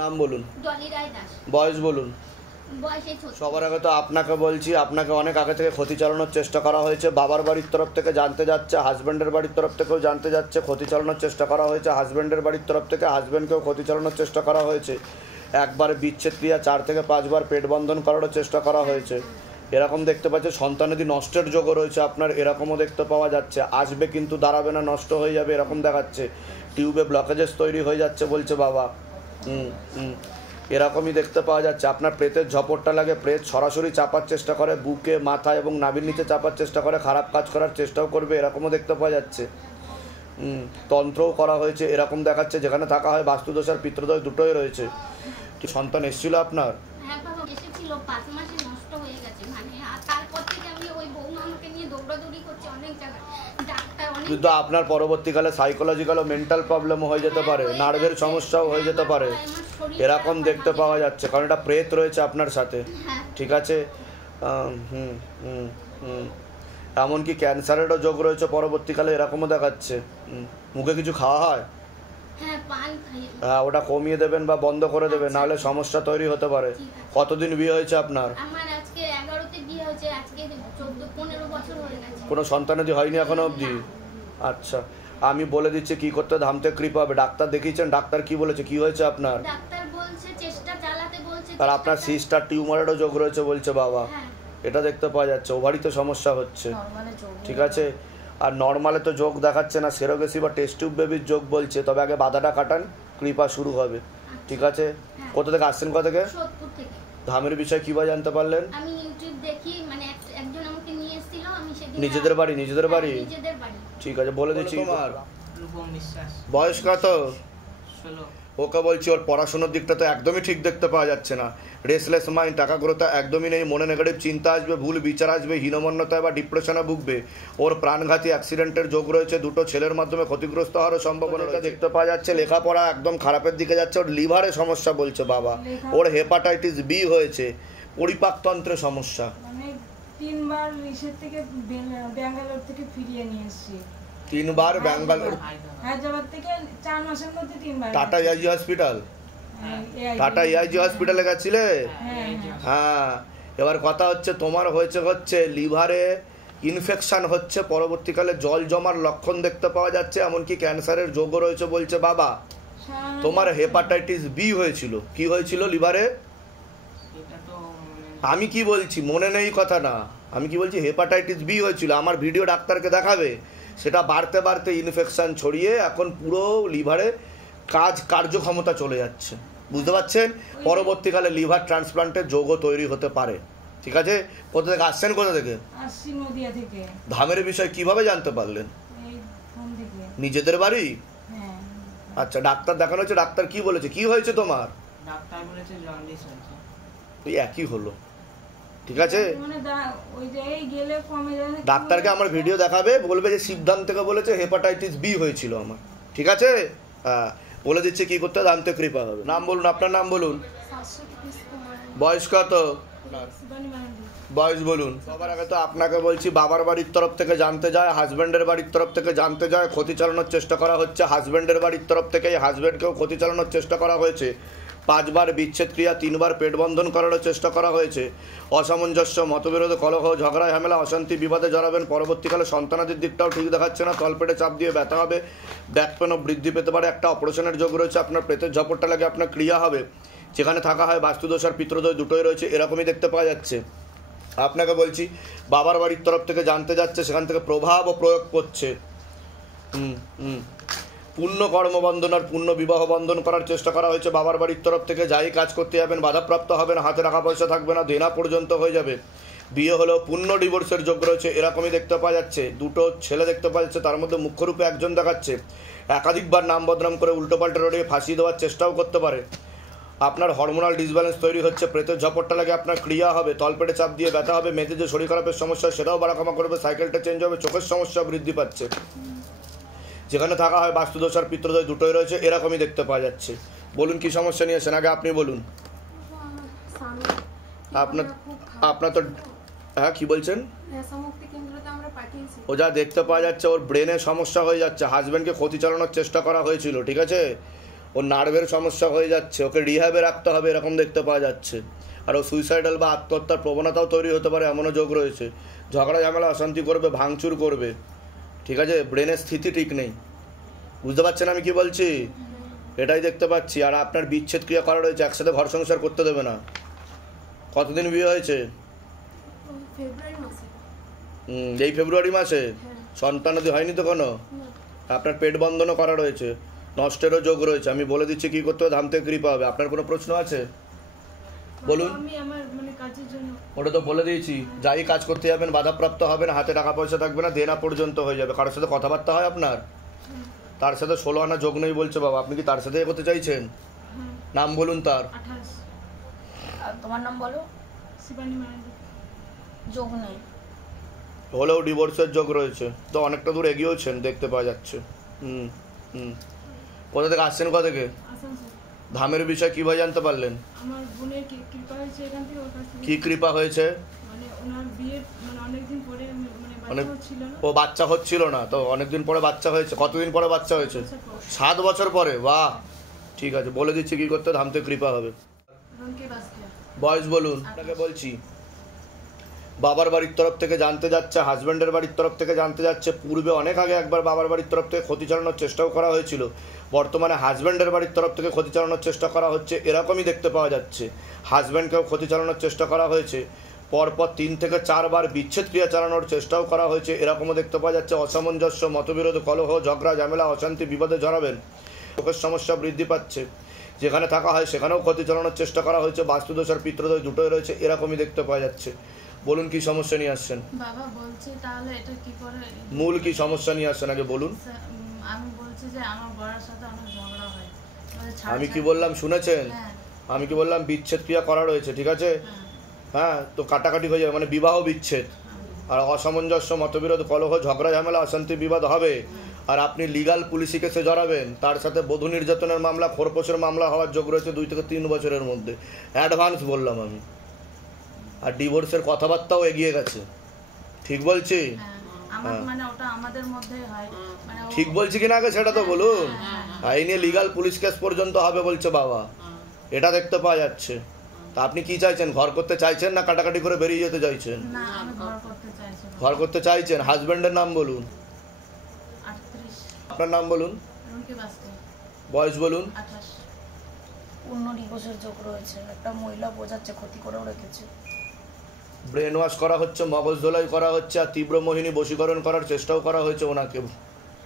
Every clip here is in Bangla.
নাম বলুন। ডলি রায় দাস। বয়স বলুন। বয়স 36। সবার আগে তো আপনাকে বলছি, আপনাকে অনেক আগে থেকে ক্ষতি চালানোর চেষ্টা করা হয়েছে। বাবার বাড়ির তরফ থেকে জানতে যাচ্ছে, হাজব্যান্ডের বাড়ির তরফ থেকেও জানতে যাচ্ছে, ক্ষতি চালানোর চেষ্টা করা হয়েছে। হাজব্যান্ডের বাড়ির তরফ থেকে হাজব্যান্ডকেও ক্ষতি চালানোর চেষ্টা করা হয়েছে। একবার বিচ্ছেদ ক্রিয়া 4 থেকে 5 বার পেট বন্ধন করারও চেষ্টা করা হয়েছে। এরকম দেখতে পাচ্ছে সন্তানাদি নষ্টের যোগও রয়েছে আপনার, এরকমও দেখতে পাওয়া যাচ্ছে। আসবে কিন্তু দাঁড়াবে না, নষ্ট হয়ে যাবে এরকম দেখাচ্ছে। টিউবে ব্লকেজেস তৈরি হয়ে যাচ্ছে বলছে বাবা। এরকমই দেখতে পাওয়া যাচ্ছে। আপনার প্রেতের ঝপটটা লাগে, প্রেত সরাসরি চাপার চেষ্টা করে, বুকে, মাথা এবং নাভির নিচে চাপার চেষ্টা করে, খারাপ কাজ করার চেষ্টাও করবে, এরকমও দেখতে পাওয়া যাচ্ছে। তন্ত্রও করা হয়েছে এরকম দেখাচ্ছে। যেখানে থাকা হয় বাস্তুদোষ আর পিতৃদোষ দুটোই রয়েছে। কি সন্তান এসেছিল আপনার? হ্যাঁ বাবা, এসেছিল, 5 মাসে নষ্ট হয়ে গেছে। মানে আর তারপর থেকে আমি ওই বৌমা আমাকে নিয়ে দৌড়াদৌড়ি করছে অনেক জায়গায়, ডাক্তার অনেক। কিন্তু আপনার পরবর্তীকালে সাইকোলজিক্যাল ও মেন্টাল প্রবলেমও হয়ে যেতে পারে, নার্ভের সমস্যাও হয়ে যেতে পারে, এরকম দেখতে পাওয়া যাচ্ছে। কারণ এটা প্রেত রয়েছে আপনার সাথে, ঠিক আছে। এমনকি ক্যান্সারেরও যোগ রয়েছে পরবর্তীকালে, এরকমও দেখাচ্ছে। মুখে কিছু খাওয়া হয়? হ্যাঁ, ওটা কমিয়ে দেবেন বা বন্ধ করে দেবেন, নাহলে সমস্যা তৈরি হতে পারে। কতদিন বিয়ে হয়েছে আপনার? আমার আজকে 11তে বিয়ে হয়েছে, আজকে 14-15 বছর হয়ে গেছে। কোনো সন্তানাদি হয়নি এখনো অবধি? আচ্ছা, আমি বলে দিচ্ছি কি করতে ধামতে কৃপা হবে। ডাক্তার দেখিয়েছেন? ডাক্তার কি বলেছে, কি হয়েছে আপনার? ডাক্তার বলছে চেষ্টা চালাতে বলছে। আর আপনার সিস্টার টিউমারেরও যোগ রয়েছে বলছে বাবা। এটা দেখতে পাওয়া যাচ্ছে। ওভারিতে সমস্যা হচ্ছে, ঠিক আছে। আর নর্মালে তো যোগ দেখাচ্ছে না, সেরোগেসি বা টেস্ট টিউব বেবির যোগ বলছে। তবে আগে বাধাটা কাটান, কৃপা শুরু হবে, ঠিক আছে। কোথা থেকে আসছেন? কোথা থেকে? সোদপুর থেকে। ধামের বিষয়ে কিভাবে জানতে পারলেন? আমি ইউটিউব দেখি, মানে একজন আমাকে নিয়ে এসেছিল, আমি সেদিন। নিজেদের বাড়ি? নিজেদের বাড়ি, নিজেদের বাড়ি, ঠিক আছে। বলে দিচ্ছি। তোমার রূপম বিশ্বাস। বয়স কত? 16। ওকে বলছি ওর পড়াশোনার দিকটা তো একদমই ঠিক দেখতে পাওয়া যাচ্ছে না। রেসলেস মাইন্ড, টাকাগ্রতা একদমই নেই, মনে নেগেটিভ চিন্তা আসবে, ভুল বিচার আসবে, হীনমন্যতায় বা ডিপ্রেশনে ভুগবে। ওর প্রাণঘাতী অ্যাক্সিডেন্টের যোগ রয়েছে, 2টো ছেলের মাধ্যমে ক্ষতিগ্রস্ত হওয়ারও সম্ভাবনা দেখতে পাওয়া যাচ্ছে। লেখাপড়া একদম খারাপের দিকে যাচ্ছে। ওর লিভারে সমস্যা বলছে বাবা। ওর হেপাটাইটিস বি হয়েছে, পরিপাকতন্ত্রে সমস্যা। মানে 3বার ইসের থেকে ব্যাঙ্গালোর থেকে ফিরিয়ে নিয়ে এসেছি। 3বার ব্যাঙ্গালোর, হায়দ্রাবাদ থেকে 4 মাসের মধ্যে 3বার। Tata AIG hospital? Tata AIG হসপিটালে গেছিলে? হ্যাঁ। এবার কথা হচ্ছে তোমার হচ্ছে লিভারে ইনফেকশন হচ্ছে, পরবর্তীকালে জল জমার লক্ষণ দেখতে পাওয়া যাচ্ছে, এমনকি ক্যান্সারের যোগও রয়েছে বলছে বাবা। তোমার হেপাটাইটিস বি হয়েছিল। কি হয়েছিল লিভারে? আমি কি বলছি মনে নেই কথা না, আমি কি বলছি হেপাটাইটিস বি হয়েছিল। আমার ভিডিও ডাক্তারকে দেখাবে। সেটা বাড়তে বাড়তে ইনফেকশন ছড়িয়ে এখন পুরো লিভারে কার্যক্ষমতা চলে যাচ্ছে, বুঝতে পারছেন। পরবর্তীকালে লিভার ট্রান্সপ্লান্টের যোগও তৈরি হতে পারে, ঠিক আছে। কোথা থেকে আসছেন? কোথা থেকে? আসছি নদিয়া থেকে। ধামের বিষয় কিভাবে জানতে পারলেন? এই ফোন থেকে। নিজেদের বাড়ি? হ্যাঁ। আচ্ছা, ডাক্তার দেখানো হচ্ছে, ডাক্তার কি বলেছে, কি হয়েছে তোমার? ডাক্তার বলেছে জন্ডিস হয়েছে। ওই একই হলো, ঠিক আছে। মানে ওই জায়গায় গেলে কমে যায় না। ডাক্তারকে আমার ভিডিও দেখাবে, বলবে যে সিদ্ধান্ত থেকে বলেছে হেপাটাইটিস বি হয়েছিল আমার, ঠিক আছে। হ্যাঁ, বলে দিচ্ছে কি করতে, জানতে কৃপা হবে। নাম বলুন, আপনার নাম বলুন। বয়স কত? বয়স বলুন। সবার আগে তো আপনাকে বলছি, বাবার বাড়ির তরফ থেকে জানতে যায়, হাজব্যান্ডের বাড়ির তরফ থেকে জানতে যায়, ক্ষতি চালানোর চেষ্টা করা হচ্ছে। হাজব্যান্ডের বাড়ির তরফ থেকে হাজব্যান্ডকেও ক্ষতি চালানোর চেষ্টা করা হয়েছে। 5 বার বিচ্ছেদ ক্রিয়া, 3 বার পেট বন্ধন করারও চেষ্টা করা হয়েছে। অসামঞ্জস্য, মতবিরোধ, কলহ, ঝগড়া, ঝামেলা, অশান্তি, বিবাদে জড়াবেন। পরবর্তীকালে সন্তানাদির দিকটাও ঠিক দেখাচ্ছে না, তলপেটে চাপ দিয়ে ব্যথা হবে, ব্যাক পেনও বৃদ্ধি পেতে পারে। একটা অপারেশনের যোগ রয়েছে। আপনার পেটের ঝপটটা লাগে, আপনার ক্রিয়া হবে। যেখানে থাকা হয় বাস্তুদোষ আর পিতৃদোষ দুটোই রয়েছে, এরকমই দেখতে পাওয়া যাচ্ছে। আপনাকে বলছি বাবার বাড়ির তরফ থেকে জানতে যাচ্ছে, সেখান থেকে প্রভাব ও প্রয়োগ করছে। পূর্ণ কর্মবন্ধন আর পূর্ণ বিবাহ বন্ধন করার চেষ্টা করা হয়েছে বাবার বাড়ির তরফ থেকে। যাই কাজ করতে যাবেন বাধাপ্রাপ্ত হবেন, হাতে টাকা পয়সা থাকবে না, দেনা পর্যন্ত হয়ে যাবে। বিয়ে হলেও পূর্ণ ডিভোর্সের যোগ রয়েছে, এরকমই দেখতে পাওয়া যাচ্ছে। 2টো ছেলে দেখতে পাওয়া যাচ্ছে, তার মধ্যে মুখ্যরূপে একজন দেখাচ্ছে। একাধিকবার নাম বদনাম করে উল্টোপাল্টা রড়িয়ে ফাঁসিয়ে দেওয়ার চেষ্টাও করতে পারে। আপনার হরমোনাল ডিসব্যালেন্স তৈরি হচ্ছে, প্রেতের ঝপটটা লাগে, আপনার ক্রিয়া হবে, তলপেটে চাপ দিয়ে ব্যথা হবে, মেয়েদের যে শরীর খারাপের সমস্যা সেটাও বাড়াকামা করবে, সাইকেলটা চেঞ্জ হবে, চোখের সমস্যা বৃদ্ধি পাচ্ছে। যেখানে থাকা হয় বাস্তুদোষ আর পিতৃদোষ দুটোই রয়েছে, এরকমই দেখতে পাওয়া যাচ্ছে। বলুন কি সমস্যা নিয়েছেন, আগে আপনি বলুন। আপনার তো হ্যাঁ, কি বলছেন? ও যা দেখতে পাওয়া যাচ্ছে, ওর ব্রেনের সমস্যা হয়ে যাচ্ছে। হাজব্যান্ডকে ক্ষতি চালানোর চেষ্টা করা হয়েছিল, ঠিক আছে। ওর নার্ভের সমস্যা হয়ে যাচ্ছে, ওকে রিহ্যাবে রাখতে হবে এরকম দেখতে পাওয়া যাচ্ছে। আর ও সুইসাইডাল বা আত্মহত্যার প্রবণতাও তৈরি হতে পারে এমনও যোগ রয়েছে। ঝগড়া ঝামেলা অশান্তি করবে, ভাঙচুর করবে, ঠিক আছে? ব্রেনের স্থিতি ঠিক নেই, বুঝতে পারছেন আমি কি বলছি? এটাই দেখতে পাচ্ছি। আর আপনার বিচ্ছেদ ক্রিয়া করা রয়েছে, একসাথে ঘর সংসার করতে দেবে না। কতদিন বিয়ে হয়েছে? ফেব্রুয়ারি মাসে। এই ফেব্রুয়ারি মাসে? সন্তানাদি হয়নি তো কোনো? আপনার পেট বন্ধনও করা রয়েছে, নষ্টেরও যোগ রয়েছে। আমি বলে দিচ্ছি কি করতে হবে, ধাম থেকে কৃপা হবে। আপনার কোনো প্রশ্ন আছে বলুন। আমি আমার মানে কাজের জন্য ওটা তো বলে দিয়েছি, যাই কাজ করতে যাবেন বাধাপ্রাপ্ত হবে না, হাতে টাকা পয়সা থাকবে না, দেনা পর্যন্ত হয়ে যাবে। কারোর সাথে কথাবার্তা হয় আপনার? তার সাথে 16 আনা যোগ নেই বলছে বাবা, আপনি কি তার সাথে এগোতে চাইছেন? নাম বলুন তার। 28 আর তোমার নাম বলো। শিবানী মারান্ডি। যোগ নেই। হলেও ডিভোর্সের যোগ রয়েছে, তো অনেকটা দূর এগিয়েওছেন দেখতে পাওয়া যাচ্ছে। কোথা থেকে আসছেন, কোথা থেকে? আসানসোল। ধামের বিষয় কীভাবে জানতে পারলেন? আমার বোনের কৃপা হয়েছে এখান থেকে, ওর কাছ থেকে। কি কৃপা হয়েছে? মানে ওনার বিয়ে মানে অনেকদিন পরে মানে মানে বাচ্চা ছিল না। ও বাচ্চা হচ্ছিল না, তো অনেকদিন পরে বাচ্চা হয়েছে। কতদিন পরে বাচ্চা হয়েছে? 7 বছর পরে। বাহ, ঠিক আছে, বলে দিচ্ছি কি করতে, ধাম থেকে কৃপা হবে। রনকে বাসকে। বয়স বলুন। আপনাকে বলছি, বাবার বাড়ির তরফ থেকে জানতে যাচ্ছে, হাজব্যান্ডের বাড়ির তরফ থেকে জানতে যাচ্ছে। পূর্বে অনেক আগে একবার বাবার বাড়ির তরফ থেকে ক্ষতি চালানোর চেষ্টাও করা হয়েছিল। বর্তমানে হাজব্যান্ডের বাড়ির তরফ থেকে ক্ষতি চালানোর চেষ্টা করা হচ্ছে, এরকমই দেখতে পাওয়া যাচ্ছে। হাজব্যান্ডকেও ক্ষতি চালানোর চেষ্টা করা হয়েছে, পরপর 3 থেকে 4 বার বিচ্ছেদ ক্রিয়া চালানোর চেষ্টাও করা হয়েছে, এরকমও দেখতে পাওয়া যাচ্ছে। অসামঞ্জস্য, মতবিরোধ, কলহ, ঝগড়া ঝামেলা, অশান্তি, বিবাদে জড়াবেন। চোখের সমস্যা বৃদ্ধি পাচ্ছে, যেখানে থাকা হয় সেখানেও ক্ষতি চালানোর চেষ্টা করা হয়েছে। বাস্তুদোষ আর পিতৃদোষ দুটোই রয়েছে, এরকমই দেখতে পাওয়া যাচ্ছে। বলুন কি সমস্যা নিয়ে আসছেন? বাবা বলছে তাহলে এটা কি করে? মূল কি সমস্যা নিয়ে আসছেন আগে বলুন। আমি বলছি যে আমার বড়ার সাথে অনেক ঝগড়া হয়। আমি কি বললাম শুনেছেন? হ্যাঁ। আমি কি বললাম? বিচ্ছেদ ক্রিয়া করা রয়েছে, ঠিক আছে? হ্যাঁ, তো কাটাকাটি হয়ে যাবে, মানে বিবাহ বিচ্ছেদ। আর অসামঞ্জস্য, মতবিরোধ, কলহ, ঝগড়া ঝামেলা, অশান্তি, বিবাদ হবে। আর আপনি লিগাল পুলিশি কেসে জড়াবেন, তার সাথে বধূ নির্যাতনের মামলা, খোরপোশের মামলা হওয়ার যোগ রয়েছে 2 থেকে 3 বছরের মধ্যে। অ্যাডভান্স বললাম আমি। আর ডিভোর্সের কথাবার্তাও এগিয়ে গেছে, ঠিক বলছি? আমার মানে ওটা আমাদের মধ্যে হয়, মানে ঠিক বলছি কিনা আগে সেটা তো বলুন। এই নিয়ে লিগাল পুলিশ কেস পর্যন্ত হবে বলছে বাবা, এটা দেখতে পাওয়া যাচ্ছে। তা আপনি কি চাইছেন? ঘর করতে চাইছেন না কাটাকাটি করে বেরিয়ে যেতে চাইছেন? না, আমি ঘর করতে চাইছি। ঘর করতে চাইছেন। হাজবেন্ডের নাম বলুন। 38। আপনার নাম বলুন। রনকে বাসকে। বয়স বলুন। 28। পূর্ণ ডিভোর্সের যোগ রয়েছে, একটা মহিলা বোঝাচ্ছে, ক্ষতি করেও রেখেছে। ব্রেন ওয়াশ করা হচ্ছে, মগজ ধোলাই করা হচ্ছে, আর তীব্র মোহিনী বশীকরণ করার চেষ্টাও করা হয়েছে ওনাকে,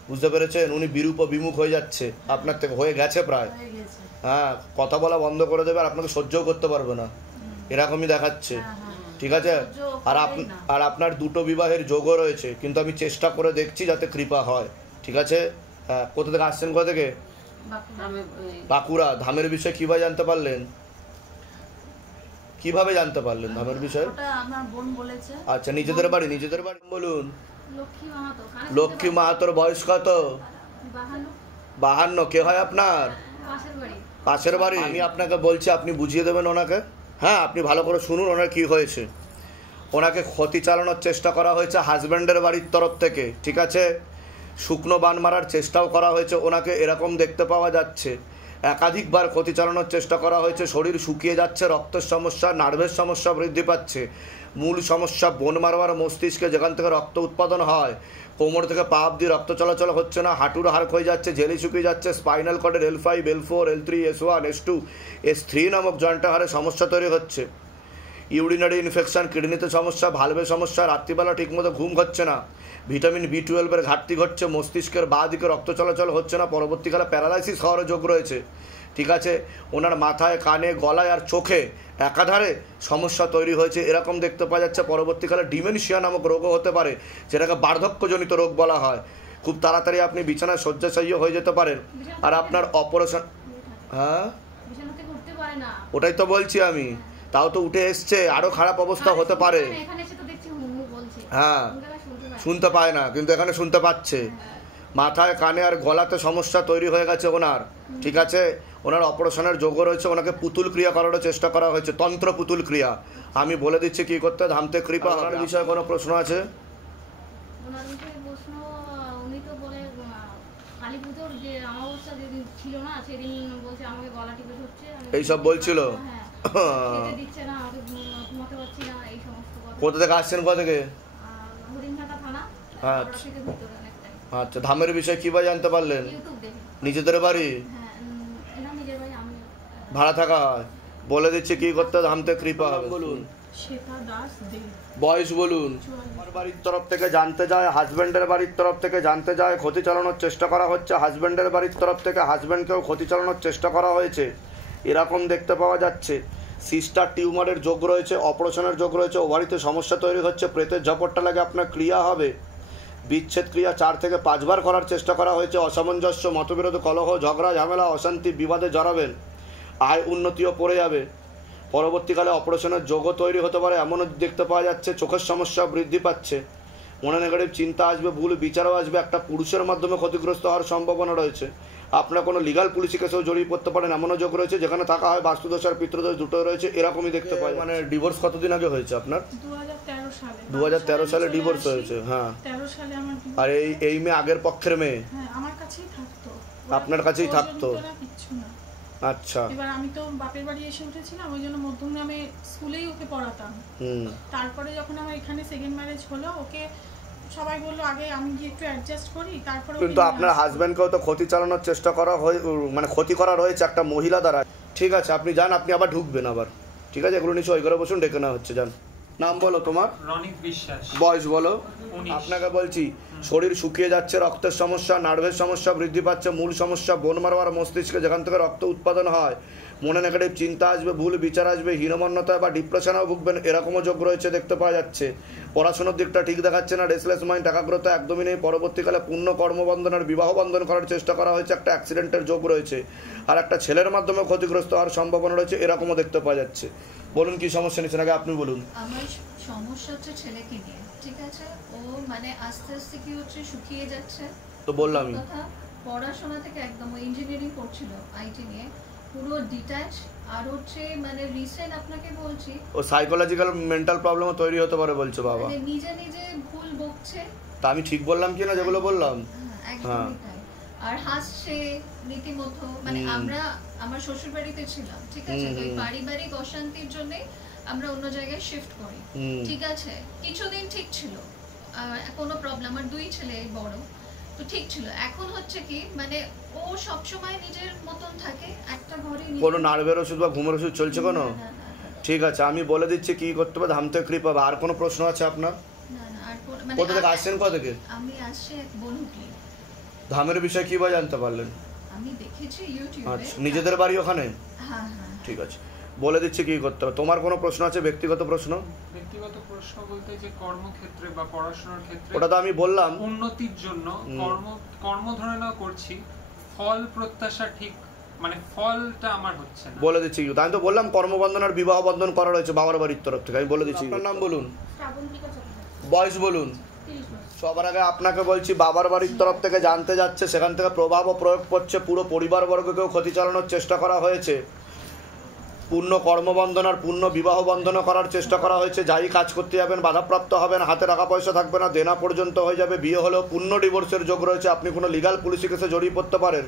বুঝতে পেরেছেন? উনি বিরূপ বিমুখ হয়ে যাচ্ছে আপনার থেকে, হয়ে গেছে প্রায়। হয়ে গেছে। হ্যাঁ, কথা বলা বন্ধ করে দেবে, আর আপনাকে সহ্যও করতে পারবে না, এরকমই দেখাচ্ছে, ঠিক আছে? আর আপনার 2টো বিবাহের যোগও রয়েছে, কিন্তু আমি চেষ্টা করে দেখছি যাতে কৃপা হয়, ঠিক আছে? হ্যাঁ, কোথা থেকে আসছেন, কোথা থেকে? বাঁকুড়া। ধামের বিষয়ে কিভাবে জানতে পারলেন? কিভাবে জানতে পারলেন ধামের বিষয়ে? ওটা আমার বোন বলেছে। আচ্ছা, নিজেদের বাড়ি বলুন। লক্ষ্মী মাহাতো। লক্ষ্মী মাহাতোর বয়স কত? 52। কে হয় আপনার? পাশের বাড়ি। পাশের বাড়ি। আমি আপনাকে বলছি, আপনি বুঝিয়ে দেবেন ওনাকে। হ্যাঁ, আপনি ভালো করে শুনুন ওনার কি হয়েছে। ওনাকে ক্ষতি চালানোর চেষ্টা করা হয়েছে হাজব্যান্ডের বাড়ির তরফ থেকে, ঠিক আছে? শুকনো বান মারার চেষ্টাও করা হয়েছে ওনাকে, এরকম দেখতে পাওয়া যাচ্ছে। একাধিকবার ক্ষতি চালানোর চেষ্টা করা হয়েছে, শরীর শুকিয়ে যাচ্ছে, রক্তের সমস্যা, নার্ভের সমস্যা বৃদ্ধি পাচ্ছে। মূল সমস্যা বোন মারবার মস্তিষ্কে, যেখান থেকে রক্ত উৎপাদন হয়। কোমর থেকে পা অব্দি রক্ত চলাচল হচ্ছে না, হাঁটুর হাড় ক্ষয়ে যাচ্ছে, ঝেলি শুকিয়ে যাচ্ছে, spinal কর্ডের L5, L4, L3, S1, S2, S3 নামক জয়েন্টের হাড়ে সমস্যা তৈরি হচ্ছে। ইউরিনারি ইনফেকশন, কিডনিতে সমস্যা, ভালভে সমস্যা, রাত্রিবেলা ঠিকমতো ঘুম হচ্ছে না, ভিটামিন B12 ঘাটতি ঘটছে, মস্তিষ্কের বাঁ দিকে রক্ত চলাচল হচ্ছে না, পরবর্তীকালে প্যারালাইসিস হওয়ার যোগ রয়েছে, ঠিক আছে? ওনার মাথায়, কানে, গলায় আর চোখে একাধারে সমস্যা তৈরি হয়েছে, এরকম দেখতে পাওয়া যাচ্ছে। পরবর্তীকালে ডিমেনশিয়া নামক রোগও হতে পারে, যেটাকে বার্ধক্যজনিত রোগ বলা হয়। খুব তাড়াতাড়ি আপনি বিছানায় শয্যাশায়ী হয়ে যেতে পারেন। আর আপনার অপারেশন, হ্যাঁ বিছানা থেকে উঠতে পারে না। ওটাই তো বলছি আমি। তাও তো উঠে এসছে, আরও খারাপ অবস্থা হতে পারে। এখানে এসে তো দেখছি হুমু বলছে। হ্যাঁ, শুনতে পায় না, কিন্তু এখানে শুনতে পাচ্ছে। মাথায়, কানে আর গলাতে সমস্যা তৈরি হয়ে গেছে ওনার, ঠিক আছে? ওনার অপারেশনের যোগ্য রয়েছে, ওনাকে পুতুল ক্রিয়া করারও চেষ্টা করা হয়েছে, তন্ত্র পুতুল ক্রিয়া। আমি বলে দিচ্ছি কি করতে, ধামতে কৃপা। ওনার বিষয়ে কোনো প্রশ্ন আছে? ওনার বিষয়ে প্রশ্ন, উনি তো বলে কালী পুজোর যে অমাবস্যা সমস্যা যেদিন ছিল না সেদিন বলছে আমাকে গলা টিপে ধরছে, এইসব বলছিল? হ্যাঁ, খেতে দিচ্ছে না, আমাকে ঘুমাতে পারছি না, এই সমস্ত কথা। কোথা থেকে আসছেন, কোথা থেকে? হরিণঘাটা থানা, আচ্ছা। হাওড়া থেকে ভিতরে অনেকটাই। আচ্ছা, ধামের বিষয়ে কি বা জানতে পারলেন? ইউটিউব দেখে। নিজেদের বাড়ি? হ্যাঁ, এরা নিজের বাড়ি, আমি ভাড়া থাকা হয়? বলে দিচ্ছে কি করতে হবে, ধামতে কৃপা হবে। বলুন, শ্বেতা দাস দে। বয়স বলুন। আমার বাড়ির তরফ থেকে জানতে যায়, হাজব্যান্ডের বাড়ির তরফ থেকে জানতে যায়, ক্ষতি চালানোর চেষ্টা করা হচ্ছে, হাজব্যান্ডের বাড়ির তরফ থেকে হাজব্যান্ডকেও ক্ষতি চালানোর চেষ্টা করা হয়েছে, এরকম দেখতে পাওয়া যাচ্ছে। সিস্টার টিউমারের যোগ রয়েছে, অপারেশনের যোগ রয়েছে, ওভারিতে সমস্যা তৈরি হচ্ছে, প্রেতের ঝপটটা লাগে আপনার ক্রিয়া হবে, বিচ্ছেদ ক্রিয়া 4 থেকে 5 বার করার চেষ্টা করা হয়েছে, অসামঞ্জস্য, মতবিরোধ, কলহ, ঝগড়া, ঝামেলা, অশান্তি, বিবাদে জড়াবেন, আয় উন্নতিও পড়ে যাবে, পরবর্তীকালে অপারেশনের যোগও তৈরি হতে পারে এমনও দেখতে পাওয়া যাচ্ছে। চোখের সমস্যা বৃদ্ধি পাচ্ছে, মনে নেগেটিভ চিন্তা আসবে, ভুল বিচারও আসবে, একটা পুরুষের মাধ্যমে ক্ষতিগ্রস্ত হওয়ার সম্ভাবনা রয়েছে, আপনার কোনো লিগাল পুলিশি কেসেও জড়িয়ে পড়তে পারেন এমনও যোগ রয়েছে, যেখানে থাকা হয় বাস্তুদোষ আর পিতৃদোষ দুটোই রয়েছে, এরকমই দেখতে পাই। মানে ডিভোর্স কতদিন আগে হয়েছে আপনার? 2013 সালে। 2013 সালে ডিভোর্স হয়েছে? হ্যাঁ। 13 সালে আমার divorce। আর এই মেয়ে আগের পক্ষের মেয়ে? হ্যাঁ, আমার কাছেই থাকতো। আপনার কাছেই থাকতো? ওর জন্য কিচ্ছু না। আচ্ছা। এবার আমি তো বাপের বাড়ি এসে উঠেছিলাম, ওই জন্য মধ্যমগ্রামে স্কুলেই ওকে পড়াতাম। তারপরে যখন আমার এখানে সেকেন্ড ম্যারেজ হলো, ওকে সবাই বললো আগে আমি গিয়ে একটু অ্যাডজাস্ট করি, তারপরে কিন্তু আপনার হাজব্যান্ডকেও তো ক্ষতি চালানোর চেষ্টা করা হয়, মানে ক্ষতি করা রয়েছে একটা মহিলা দ্বারা। ঠিক আছে, আপনি যান, আপনি আবার ঢুকবেন আবার। ঠিক আছে, এগুলো নিচে ওই ঘরে বসুন, ডেকে নেওয়া হচ্ছে, যান। নাম বলো তোমার? রনিত বিশ্বাস। বয়স বলো? 19। আপনাকে বলছি, শরীর শুকিয়ে যাচ্ছে, রক্তের সমস্যা, নার্ভের সমস্যা বৃদ্ধি পাচ্ছে, মূল সমস্যা বোন মারো আর মস্তিষ্কে, যেখান থেকে রক্ত উৎপাদন হয়, মনে নেগেটিভ চিন্তা আসবে, ভুল বিচার আসবে, হীনমন্যতায় বা ডিপ্রেশনেও ভুগবেন, এরকমও যোগ রয়েছে দেখতে পাওয়া যাচ্ছে। পড়াশোনার দিকটা ঠিক দেখাচ্ছে না, রেসলেস মাইন্ড, একাগ্রতা একদমই নেই। পরবর্তীকালে পূর্ণ কর্মবন্ধন আর বিবাহ বন্ধন করার চেষ্টা করা হয়েছে, একটা অ্যাক্সিডেন্টের যোগ রয়েছে, আর একটা ছেলের মাধ্যমে ক্ষতিগ্রস্ত হওয়ার সম্ভাবনা রয়েছে, এরকমও দেখতে পাওয়া যাচ্ছে। বলুন কি সমস্যা নিচ্ছেন, আগে আপনি বলুন। আমার সমস্যা হচ্ছে ছেলেকে নিয়ে, ঠিক আছে? ও মানে আস্তে আস্তে কি হচ্ছে, শুকিয়ে যাচ্ছে। তো বললামই কথা, পড়াশোনা থেকে একদম ও ইঞ্জিনিয়ারিং করছিল আইটি নিয়ে, পুরো ডিট্যাচ। আর হচ্ছে মানে রিসেন্ট আপনাকে বলছি, ও সাইকোলজিক্যাল মেন্টাল প্রবলেমও তৈরি হতে পারে বলছে বাবা। মানে নিজে নিজে ভুল বকছে। তা আমি ঠিক বললাম কি না যেগুলো বললাম? একদমই তাই। আর হাসছে রীতিমতো, মানে আমরা আমার শ্বশুর বাড়িতে ছিলাম, ঠিক আছে? তো এই পারিবারিক অশান্তির জন্য আমরা অন্য জায়গায় শিফট করি, ঠিক আছে? কিছুদিন ঠিক ছিল, কোনো প্রবলেম, আমার 2 ছেলে বড়, তো ঠিক ছিল। এখন হচ্ছে কি মানে ও সব সময় নিজের মতন থাকে, একটা ঘরে কোনো নার্ভের ওষুধ বা ঘুমের ওষুধ চলছে কোনো? ঠিক আছে, আমি বলে দিচ্ছি কি করতে হবে, ধামতে কৃপা। আর কোনো প্রশ্ন আছে আপনার? না না, আর মানে কোথা থেকে আসছেন, কোথা থেকে? আমি আসছে বনুকলি। ধামের বিষয়ে কি বা জানতে পারলেন? আমি দেখেছি ইউটিউবে। আচ্ছা, নিজেদের বাড়ি ওখানে? হ্যাঁ হ্যাঁ। ঠিক আছে, বলে দিচ্ছি কি করতে হবে। তোমার কোনো প্রশ্ন আছে, ব্যক্তিগত প্রশ্ন? ব্যক্তিগত প্রশ্ন বলতে যে কর্মক্ষেত্রে বা পড়াশোনার ক্ষেত্রে ওটা তো আমি বললাম। উন্নতির জন্য কর্ম ধরে নাও করছি, ফল প্রত্যাশা ঠিক মানে ফলটা আমার হচ্ছে না। বলে দিচ্ছি, আমি তো বললাম কর্মবন্ধন আর বিবাহ বন্ধন করা রয়েছে বাবার বাড়ির তরফ থেকে, আমি বলে দিচ্ছি। আপনার নাম বলুন, শ্রাবন্তিকা চক্রবর্তী, বয়স বলুন। 30 বছর। সবার আগে আপনাকে বলছি, বাবার বাড়ির তরফ থেকে জানতে যাচ্ছে, সেখান থেকে প্রভাবও প্রয়োগ করছে, পুরো পরিবারবর্গকেও ক্ষতি চালানোর চেষ্টা করা হয়েছে, পূর্ণ কর্মবন্ধন আর পূর্ণ বিবাহ বন্ধনও করার চেষ্টা করা হয়েছে। যাই কাজ করতে যাবেন বাধাপ্রাপ্ত হবেন, হাতে টাকা পয়সা থাকবে না, দেনা পর্যন্ত হয়ে যাবে, বিয়ে হলেও পূর্ণ ডিভোর্সের যোগ রয়েছে, আপনি কোনো লিগাল পুলিশি কেসে জড়িয়ে পড়তে পারেন,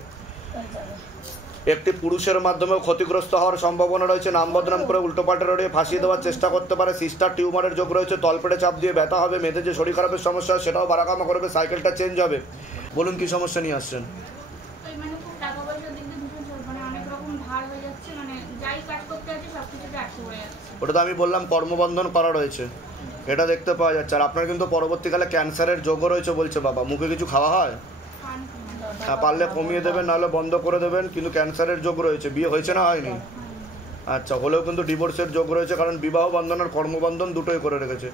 একটি পুরুষের মাধ্যমেও ক্ষতিগ্রস্ত হওয়ার সম্ভাবনা রয়েছে, নাম বদনাম করে উল্টোপাল্টা রড়িয়ে ফাঁসিয়ে দেওয়ার চেষ্টা করতে পারে, সিস্টার টিউমারের যোগ রয়েছে, তলপেটে চাপ দিয়ে ব্যথা হবে, মেয়েদের যে শরীর খারাপের সমস্যা সেটাও বাড়াকামা করবে, সাইকেলটা চেঞ্জ হবে। বলুন কি সমস্যা নিয়ে আসছেন? ওই মানে খুব টাকা পয়সার দিক দিয়ে ভীষণ মানে অনেক রকম ধার হয়ে যাচ্ছে, মানে যাই কাজ করতে যাচ্ছে সব কিছুতে আটকে পড়ে যাচ্ছে। ওটা তো আমি বললাম কর্মবন্ধন করা রয়েছে, এটা দেখতে পাওয়া যাচ্ছে। আর আপনার কিন্তু পরবর্তীকালে ক্যান্সারের যোগও রয়েছে বলছে বাবা। মুখে কিছু খাওয়া হয়? হ্যাঁ, পারলে কমিয়ে দেবেন, নাহলে বন্ধ করে দেবেন, কিন্তু ক্যান্সারের যোগ রয়েছে। বিয়ে হয়েছে না হয়নি? আচ্ছা, হলেও কিন্তু ডিভোর্সের যোগ রয়েছে, কারণ বিবাহ বন্ধন আর কর্মবন্ধন দুটোই করে রেখেছে।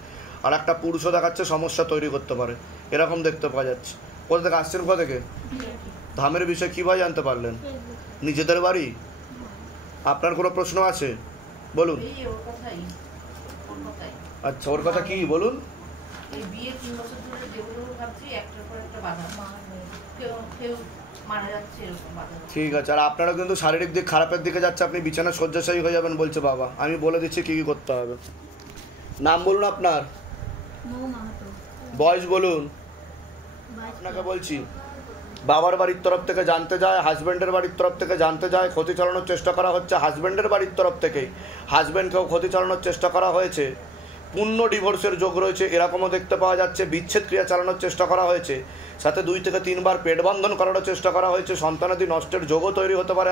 আর একটা পুরুষও দেখাচ্ছে সমস্যা তৈরি করতে পারে, এরকম দেখতে পাওয়া যাচ্ছে। কোথা থেকে আসছেন, কোথা থেকে? ধামের বিষয়ে কীভাবে জানতে পারলেন? নিজেদের বাড়ি? আপনার কোনো প্রশ্ন আছে বলুন। আচ্ছা, ওর কথা কি বলুন? বিয়ে 3 বছর ধরে যেগুলো ভাবছি একটার পর একটা বাধা, কেউ মারা যাচ্ছে এরকম বাধা। ঠিক আছে, আর আপনারা কিন্তু শারীরিক দিক খারাপের দিকে যাচ্ছে, আপনি বিছানা শয্যাশায়ী হয়ে যাবেন বলছে বাবা। আমি বলে দিচ্ছি কী কী করতে হবে। নাম বলুন আপনার, বয়স বলুন। আপনাকে বলছি বাবার বাড়ির তরফ থেকে জানতে যায়, হাজব্যান্ডের বাড়ির তরফ থেকে জানতে যায়, ক্ষতি চালানোর চেষ্টা করা হচ্ছে হাজব্যান্ডের বাড়ির তরফ থেকেই, হাজব্যান্ডকেও ক্ষতি চালানোর চেষ্টা করা হয়েছে, পূর্ণ ডিভোর্সের যোগ রয়েছে এরকমও দেখতে পাওয়া যাচ্ছে, বিচ্ছেদ ক্রিয়া চালানোর চেষ্টা করা হয়েছে, সাথে 2 থেকে 3 বার পেট বন্ধন করানোর চেষ্টা করা হয়েছে, সন্তানাদি নষ্টের যোগও তৈরি হতে পারে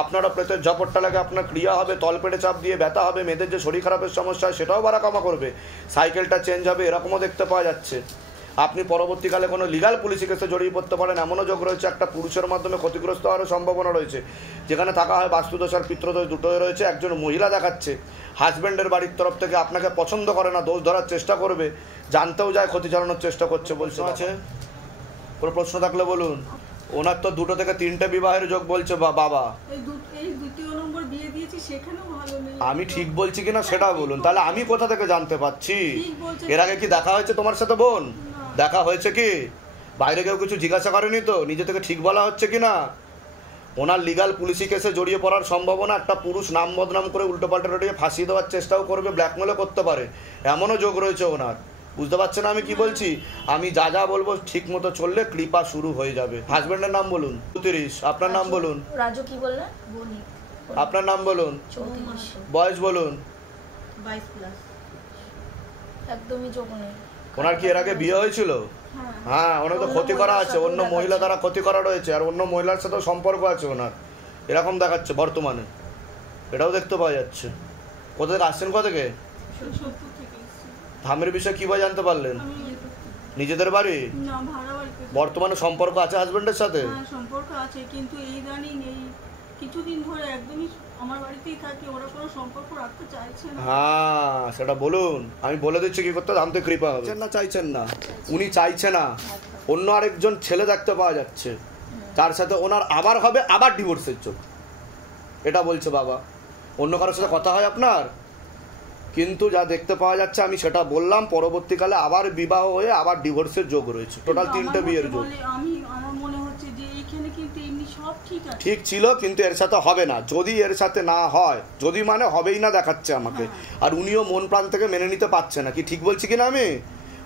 আপনারও প্রেতের ঝপটটা লাগে, আপনার ক্রিয়া হবে, তলপেটে চাপ দিয়ে ব্যথা হবে, মেয়েদের যে শরীর খারাপের সমস্যা হয় সেটাও বাড়াকামা করবে, সাইকেলটা চেঞ্জ হবে এরকমও দেখতে পাওয়া যাচ্ছে। আপনি পরবর্তীকালে কোনো লিগাল পুলিশি কেসে জড়িয়ে পড়তে পারেন এমনও যোগ রয়েছে, একটা পুরুষের মাধ্যমে ক্ষতিগ্রস্ত হওয়ারও সম্ভাবনা রয়েছে, যেখানে থাকা হয় বাস্তুদোষ আর পিতৃদোষ দুটোই রয়েছে। একজন মহিলা দেখাচ্ছে হাজব্যান্ডের বাড়ির তরফ থেকে আপনাকে পছন্দ করে না, দোষ ধরার চেষ্টা করবে, জানতেও যায়, ক্ষতি চালানোর চেষ্টা করছে বলছে। আছে কোনো প্রশ্ন থাকলে বলুন। ওনার তো 2 থেকে 3টে বিবাহের যোগ বলছে বাবা। এই দ্বিতীয় নম্বর বিয়ে দিয়েছি সেখানেও ভালো নেই। আমি ঠিক বলছি কিনা সেটা বলুন, তাহলে আমি কোথা থেকে জানতে পাচ্ছি? ঠিক বলছেন। এর আগে কি দেখা হয়েছে তোমার সাথে বোন? দেখা হয়েছে কি? বাইরে কেউ কিছু জিজ্ঞাসা করেনি তো? নিজে থেকে ঠিক বলা হচ্ছে কিনা? ওনার লিগাল পুলিশি কেসে জড়িয়ে পড়ার সম্ভাবনা, একটা পুরুষ নাম বদনাম করে উল্টোপাল্টা রটিয়ে ফাঁসিয়ে দেওয়ার চেষ্টাও করবে, ব্ল্যাকমেলও করতে পারে, এমনও যোগ রয়েছে ওনার। বুঝতে পারছেন আমি কি বলছি? আমি যা যা বলবো ঠিক মতো চললে কৃপা শুরু হয়ে যাবে। হাজবেন্ডের নাম বলুন। 34। আপনার নাম বলুন। রাজু কি বললেন? আপনার নাম বলুন। 34। বয়স বলুন। 22+। একদমই যোগ নেই। ওনার কি এর আগে বিয়ে হয়েছিল? হ্যাঁ, ওনার তো ক্ষতি করা আছে, অন্য মহিলা দ্বারা ক্ষতি করা রয়েছে, আর অন্য মহিলার সাথেও সম্পর্ক আছে ওনার, এরকম দেখাচ্ছে বর্তমানে, এটাও দেখতে পাওয়া যাচ্ছে। কোথা থেকে আসছেন? কোথা থেকে? ধামের বিষয়ে কিভাবে জানতে পারলেন? নিজেদের বাড়ি? না, ভাড়া বাড়িতে। বর্তমানে সম্পর্ক আছে হাজবেন্ডের সাথে? হ্যাঁ, সম্পর্ক আছে, কিন্তু এই ইদানিং এই কিছুদিন ধরে একদমই আমার বাড়িতেই থাকে, ওরা কোনো সম্পর্ক রাখতে চাইছে না। হ্যাঁ, সেটা বলুন, আমি বলে দিচ্ছি কি করতে। ধামতে কৃপা হবে না, চাইছেন না, উনি চাইছে না, অন্য আরেকজন ছেলে দেখতে পাওয়া যাচ্ছে, তার সাথে ওনার আবার হবে, আবার ডিভোর্সের চোখ, এটা বলছে বাবা। অন্য কারোর সাথে কথা হয় আপনার? কিন্তু যা দেখতে পাওয়া যাচ্ছে আমি সেটা বললাম, পরবর্তীকালে আবার বিবাহ হয়ে আবার ডিভোর্সের যোগ রয়েছে, টোটাল 3টে বিয়ের যোগ। আমার মনে হচ্ছে যে এইখানে কিন্তু এমনি সব ঠিক আছে, ঠিক ছিল, কিন্তু এর সাথে হবে না। যদি এর সাথে না হয়, যদি মানে হবেই না দেখাচ্ছে আমাকে, আর উনিও মন প্রাণ থেকে মেনে নিতে পারছে না, কি ঠিক বলছি কিনা আমি?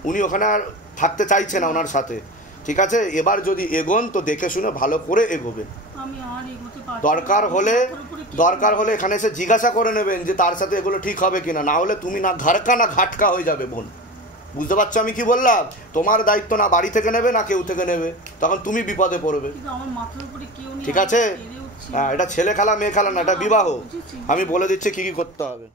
উনি ওখানে আর থাকতে চাইছে না ওনার সাথে, ঠিক আছে? এবার যদি এগোন তো দেখে শুনে ভালো করে এগোবেন। আমি আর এগোতে পারছি না। দরকার হলে এখানে এসে জিজ্ঞাসা করে নেবেন যে তার সাথে এগুলো ঠিক হবে কিনা, না হলে তুমি না ঘাড়কা না ঘাটকা হয়ে যাবে বোন। বুঝতে পারছো আমি কি বললাম? তোমার দায়িত্ব না বাড়ি থেকে নেবে না কেউ থেকে নেবে, তখন তুমি বিপদে পড়বে, ঠিক আছে? হ্যাঁ, এটা ছেলে খেলা মেয়ে খেলা না, এটা বিবাহ। আমি বলে দিচ্ছি কি কি করতে হবে।